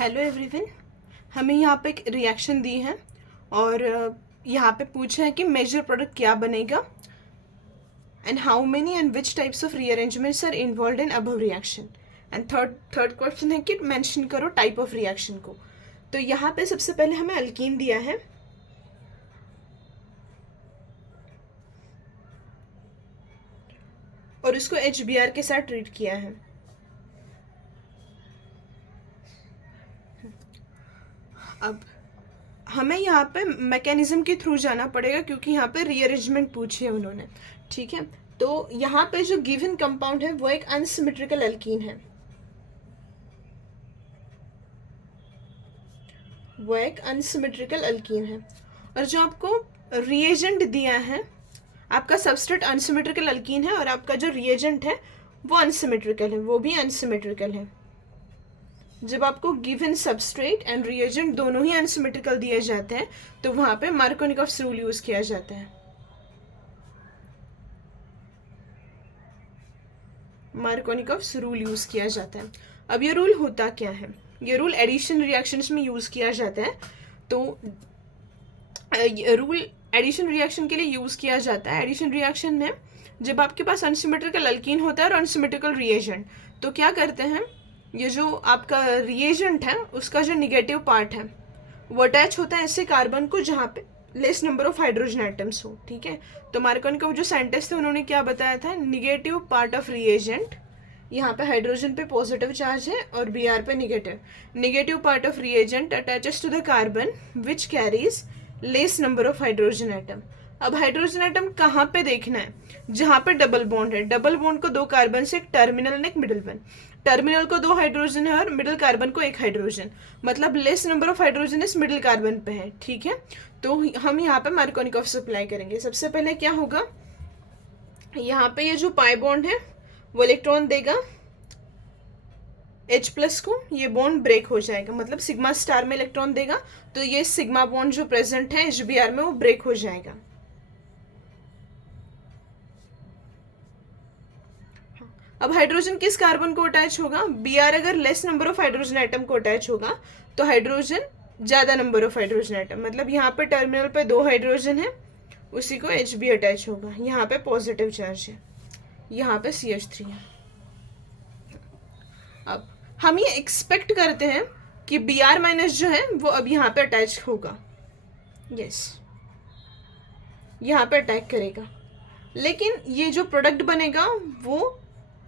Hello everyone. हमें यहाँ पे एक रिएक्शन दी है और यहाँ पे पूछा है कि मेजर प्रोडक्ट क्या बनेगा and how many and which types of rearrangements are involve in above reaction. And third question है कि मेंशन करो टाइप ऑफ रिएक्शन को। तो यहाँ पे सबसे पहले हमें अल्कीन दिया है और इसको HBr के साथ ट्रीट किया है। अब हमें यहाँ पे मैकेनिज्म के थ्रू जाना पड़ेगा क्योंकि यहाँ पे रीअरेंजमेंट पूछी है उन्होंने। ठीक है, तो यहाँ पे जो गिवन कंपाउंड है वो एक अनसिमेट्रिकल अल्कीन है, वो एक अनसिमेट्रिकल अल्कीन है। और जो आपको रिएजेंट दिया है, आपका सबस्ट्रेट अनसिमेट्रिकल अल्कीन है और आपका जो रिएजेंट है वो अनसिमेट्रिकल है, वो भी अनसिमेट्रिकल है। जब आपको गिवन सबस्ट्रेट एंड रिएजेंट दोनों ही अनसिमेट्रिकल दिए जाते हैं तो वहां पे मार्कोनिकॉफ्स रूल यूज किया जाता है। मार्कोनिकॉफ्स रूल यूज किया जाता है। अब ये रूल होता क्या है? ये रूल एडिशन रिएक्शंस में यूज किया जाता है। तो ये रूल एडिशन रिएक्शन के लिए यूज किया जाता है। एडिशन रिएक्शन में जब आपके पास अनसिमेट्रिकल अल्कीन होता है और अनसिमेट्रिकल रिएजेंट, तो क्या करते हैं, ये जो आपका रिएजेंट है उसका जो निगेटिव पार्ट है वो अटैच होता है ऐसे कार्बन को जहाँ पे less number of hydrogen atoms हो। ठीक है, तो मार्कोनिकॉफ जो साइंटिस्ट थे उन्होंने क्या बताया था, निगेटिव पार्ट ऑफ रिएजेंट, यहाँ पे हाइड्रोजन पे पॉजिटिव चार्ज है और Br पे negative, negative part of reagent attaches to the carbon which carries less number of hydrogen atom. अब हाइड्रोजन एटम कहाँ पे देखना है? जहाँ पे डबल बॉन्ड है। डबल बॉन्ड को दो कार्बन से, एक टर्मिनल एंड एक मिडिल वन। टर्मिनल को दो हाइड्रोजन है और मिडिल कार्बन को एक हाइड्रोजन, मतलब लेस नंबर ऑफ हाइड्रोजन इस मिडिल कार्बन पे है। ठीक है, तो हम यहाँ पे मार्कोनिकॉफ अप्लाई करेंगे। सबसे पहले क्या होगा, यहाँ पे ये जो पाई बॉन्ड है वो इलेक्ट्रॉन देगा H प्लस को, ये बॉन्ड ब्रेक हो जाएगा, मतलब सिग्मा स्टार में इलेक्ट्रॉन देगा तो ये सिग्मा बॉन्ड जो प्रेजेंट है HBr में वो ब्रेक हो जाएगा। अब हाइड्रोजन किस कार्बन को अटैच होगा? Br अगर less number of hydrogen atom को अटैच होगा तो हाइड्रोजन ज्यादा नंबर ऑफ हाइड्रोजन एटम, मतलब यहाँ पे टर्मिनल पे दो हाइड्रोजन है, उसी को Hb अटैच होगा। यहाँ पे पॉजिटिव चार्ज है, यहाँ पे CH3 है। अब हम ये एक्सपेक्ट करते हैं कि Br माइनस जो है वो अब यहाँ पे अटैच होगा, यस, यहाँ पे अटैक करेगा, लेकिन ये जो प्रोडक्ट बनेगा वो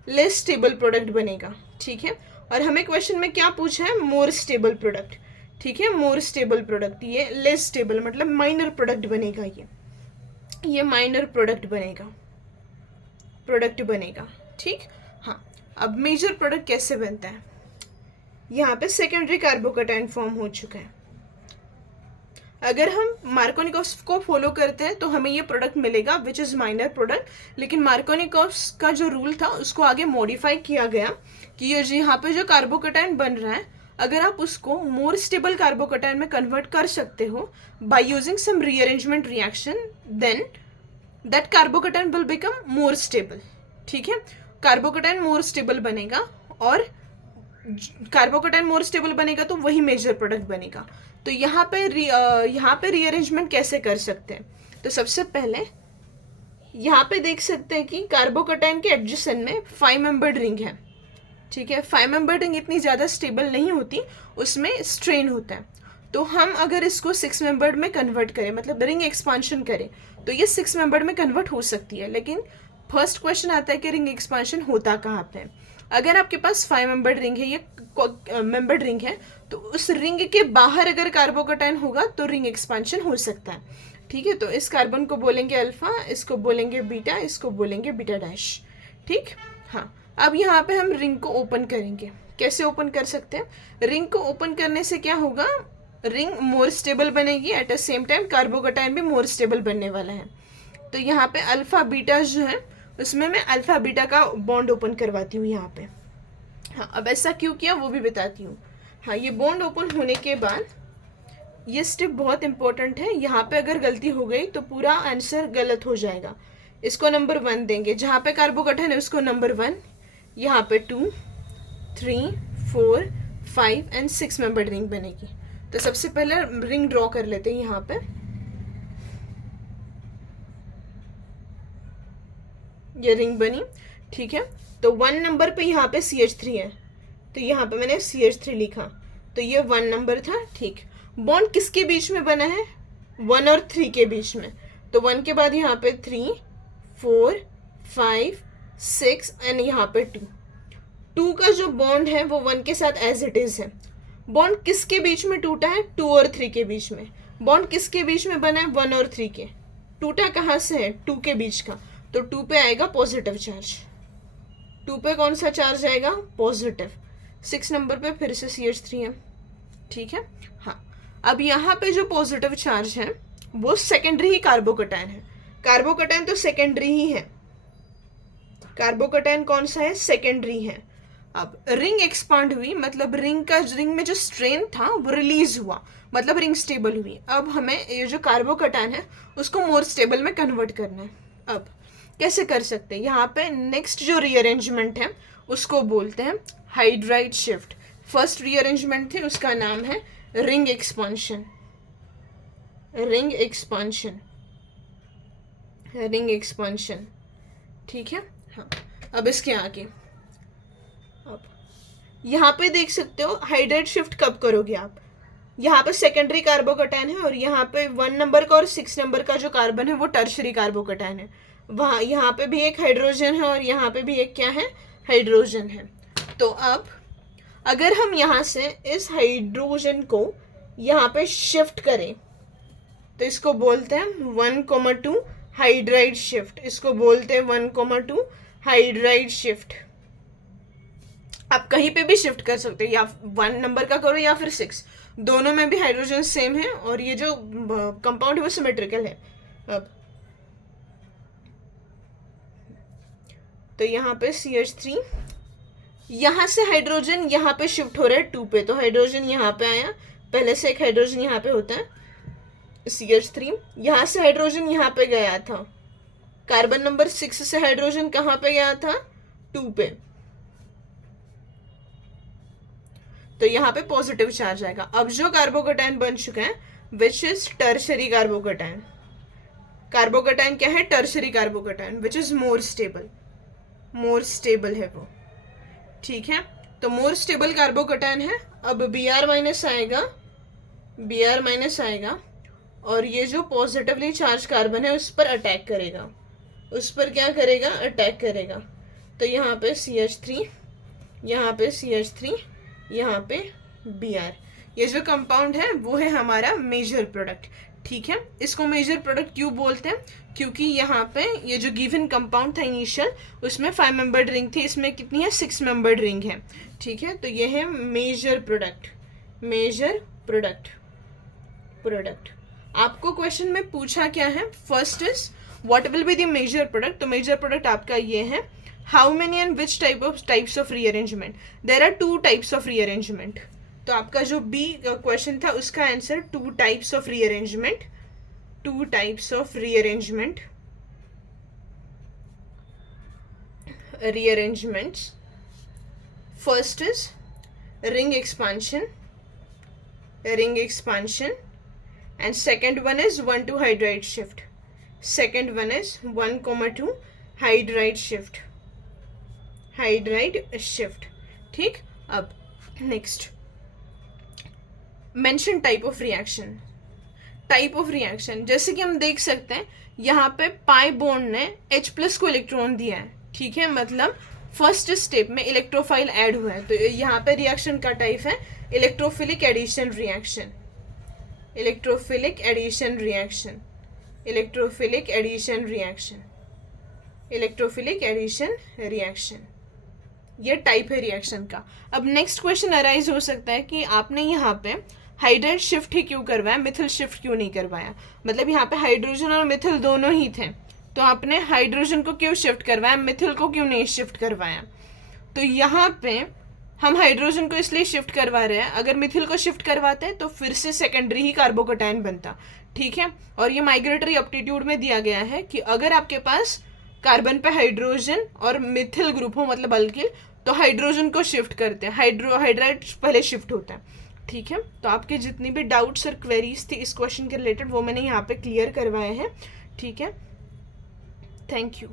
लेस स्टेबल प्रोडक्ट बनेगा। ठीक है, और हमें क्वेश्चन में क्या पूछा है, मोर स्टेबल प्रोडक्ट। ठीक है, मोर स्टेबल प्रोडक्ट, ये लेस स्टेबल मतलब माइनर प्रोडक्ट बनेगा, ये माइनर प्रोडक्ट बनेगा। ठीक, हाँ। अब मेजर प्रोडक्ट कैसे बनता है? यहाँ पे सेकेंडरी कार्बोकैटायन फॉर्म हो चुका है। अगर हम मार्कोनिकॉफ को फॉलो करते हैं तो हमें ये प्रोडक्ट मिलेगा विच इज़ माइनर प्रोडक्ट, लेकिन मार्कोनिकॉफ का जो रूल था उसको आगे मॉडिफाई किया गया कि ये यहाँ पे जो कार्बोकैटायन बन रहा है अगर आप उसको मोर स्टेबल कार्बोकैटायन में कन्वर्ट कर सकते हो by using some rearrangement reaction, then that carbocation will become more stable. ठीक है, कार्बोकैटायन मोर स्टेबल बनेगा और कार्बोकैटायन मोर स्टेबल बनेगा तो वही मेजर प्रोडक्ट बनेगा। तो यहाँ पे रीअरेंजमेंट कैसे कर सकते हैं? तो सबसे पहले यहाँ पे देख सकते हैं कि कार्बोकैटायन के एडजेसेंट में 5 मेंबर्ड रिंग है। ठीक है, 5 मेंबर्ड रिंग इतनी ज़्यादा स्टेबल नहीं होती, उसमें स्ट्रेन होता है। तो हम अगर इसको 6 मेंबर्ड में कन्वर्ट करें, मतलब रिंग एक्सपांशन करें, तो ये 6 मेंबर्ड में कन्वर्ट हो सकती है। लेकिन फर्स्ट क्वेश्चन आता है कि रिंग एक्सपांशन होता कहाँ पे? अगर आपके पास 5 मेंबर्ड रिंग है, ये मेंबर्ड रिंग है, तो उस रिंग के बाहर अगर कार्बोकैटायन होगा तो रिंग एक्सपांशन हो सकता है। ठीक है, तो इस कार्बन को बोलेंगे अल्फा, इसको बोलेंगे बीटा, इसको बोलेंगे बीटा डैश। ठीक, हाँ। अब यहाँ पे हम रिंग को ओपन करेंगे। कैसे ओपन कर सकते हैं? रिंग को ओपन करने से क्या होगा, रिंग मोर स्टेबल बनेगी, at the same time carbocation भी मोर स्टेबल बनने वाला है। तो यहाँ पे अल्फा बीटा जो है उसमें मैं अल्फा बीटा का बॉन्ड ओपन करवाती हूँ यहाँ पे। हाँ, अब ऐसा क्यों किया वो भी बताती हूँ। हाँ, ये बॉन्ड ओपन होने के बाद ये स्टेप बहुत इंपॉर्टेंट है, यहाँ पे अगर गलती हो गई तो पूरा आंसर गलत हो जाएगा। इसको नंबर 1 देंगे, जहाँ पे कार्बोकैटायन है उसको नंबर 1, यहाँ पे 2, 3, 4, 5 एंड 6 मेंबर्ड रिंग बनेगी। तो सबसे पहले रिंग ड्रॉ कर लेते हैं यहाँ पे। ये रिंग बनी, ठीक है। तो 1 नंबर पे यहाँ पे CH3 है, तो यहाँ पे मैंने CH3 लिखा, तो ये 1 नंबर था, ठीक। बॉन्ड किसके बीच में बना है? 1 और 3 के बीच में। तो 1 के बाद यहाँ पे 3, 4, 5, 6 एंड यहाँ पे 2। 2 का जो बॉन्ड है वो 1 के साथ एज इट इज है। बॉन्ड किसके बीच में टूटा है? 2 और 3 के बीच में। बॉन्ड किसके बीच में बना है? 1 और 3 के। टूटा कहाँ से है? 2 के बीच का, तो 2 पे आएगा पॉजिटिव चार्ज। 2 पे कौन सा चार्ज आएगा? पॉजिटिव। 6 नंबर पे फिर से CH3 है, ठीक है। हाँ, अब यहाँ पे जो पॉजिटिव चार्ज है वो सेकेंडरी ही कार्बोकैटायन है। कार्बोकैटायन तो सेकेंडरी ही है। कार्बोकैटायन कौन सा है? सेकेंडरी है। अब रिंग एक्सपांड हुई, मतलब रिंग में जो स्ट्रेन था वो रिलीज हुआ, मतलब रिंग स्टेबल हुई। अब हमें ये जो कार्बोकैटायन है उसको मोर स्टेबल में कन्वर्ट करना है। अब कैसे कर सकते हैं? यहाँ पे नेक्स्ट जो रीअरेंजमेंट है उसको बोलते हैं हाइड्राइड शिफ्ट। फर्स्ट रीअरेंजमेंट थी, उसका नाम है ring expansion. Ring expansion, ring expansion, ठीक है। हाँ, अब इसके आगे अब यहाँ पे देख सकते हो हाइड्राइड शिफ्ट कब करोगे आप? यहाँ पे सेकेंडरी कार्बोकैटायन है और यहाँ पे 1 नंबर का और 6 नंबर का जो कार्बन है वो टर्शरी कार्बोकैटायन है। वहाँ यहाँ पे भी एक हाइड्रोजन है और यहाँ पे भी एक क्या है? हाइड्रोजन है। तो अब अगर हम यहाँ से इस हाइड्रोजन को यहाँ पे शिफ्ट करें तो इसको बोलते हैं 1,2 हाइड्राइड शिफ्ट। इसको बोलते हैं 1,2 हाइड्राइड शिफ्ट। आप कहीं पे भी शिफ्ट कर सकते हैं, या 1 नंबर का करो या फिर 6, दोनों में भी हाइड्रोजन सेम है और ये जो कंपाउंड है वो सिमेट्रिकल है। अब तो यहाँ पे CH3, यहाँ से हाइड्रोजन यहाँ पे शिफ्ट हो रहा है 2 पे, तो हाइड्रोजन यहाँ पे आया, पहले से एक हाइड्रोजन यहाँ पे होता है CH3। यहाँ से हाइड्रोजन यहाँ पे गया था, कार्बन नंबर 6 से हाइड्रोजन कहाँ पे गया था? 2 पे, तो यहाँ पे पॉजिटिव चार्ज आएगा। अब जो कार्बोकैटायन बन चुका है which is tertiary carbocation. Carbocation क्या है? Tertiary carbocation, which is more stable. More stable है वो, ठीक है। तो मोर स्टेबल कार्बोकैटायन है। अब Br माइनस आएगा, Br माइनस आएगा और ये जो पॉजिटिवली चार्ज कार्बन है उस पर अटैक करेगा। उस पर क्या करेगा? अटैक करेगा। तो यहाँ पे CH3, यहाँ पे CH3, यहाँ पे Br। ये जो कंपाउंड है वो है हमारा मेजर प्रोडक्ट, ठीक है। इसको मेजर प्रोडक्ट क्यों बोलते हैं? क्योंकि यहाँ पे ये जो गिवन कंपाउंड था इनिशियल, उसमें 5 मेंबर्ड रिंग थी, इसमें कितनी है? 6 मेंबर्ड रिंग है, ठीक है। तो ये है major product. Major product, product. आपको क्वेश्चन में पूछा क्या है? First is what will be the major product. तो मेजर प्रोडक्ट आपका ये है how many and which types of rearrangement. There are 2 types of rearrangement. तो आपका जो बी क्वेश्चन था उसका answer 2 types of rearrangement. 2 types of rearrangement, rearrangements. First is ring expansion, and second one is 1,2 hydride shift. Second one is 1,2 hydride shift. ठीक। अब next mention type of reaction. Type of reaction जैसे कि हम देख सकते हैं यहाँ पे पाई बॉन्ड ने H+ को इलेक्ट्रॉन दिया है, ठीक है, मतलब फर्स्ट स्टेप में इलेक्ट्रोफाइल ऐड हुआ है। तो यहाँ पे रिएक्शन का टाइप है electrophilic addition reaction. Electrophilic addition reaction, electrophilic addition reaction, electrophilic addition reaction, ये टाइप है रिएक्शन का। अब नेक्स्ट क्वेश्चन अराइज हो सकता है कि आपने यहाँ पे हाइड्राइड शिफ्ट ही क्यों करवाया, मिथिल शिफ्ट क्यों नहीं करवाया। मतलब यहाँ पे हाइड्रोजन और मिथिल दोनों ही थे, तो आपने हाइड्रोजन को क्यों शिफ्ट करवाया, मिथिल को क्यों नहीं शिफ्ट करवाया। तो यहाँ पे हम हाइड्रोजन को इसलिए शिफ्ट करवा रहे हैं, अगर मिथिल को शिफ्ट करवाते हैं तो फिर से सेकेंडरी ही कार्बोकैटायन बनता, ठीक है। और ये माइग्रेटरी एप्टीट्यूड में दिया गया है कि अगर आपके पास कार्बन पे हाइड्रोजन और मिथिल ग्रुप हो मतलब अल्किल, तो हाइड्रोजन को शिफ्ट करते हैं, हाइड्राइड पहले शिफ्ट होता है। ठीक है, तो आपके जितनी भी डाउट्स और क्वेरीज थी इस क्वेश्चन के रिलेटेड वो मैंने यहाँ पे क्लियर करवाए हैं। ठीक है, थैंक यू।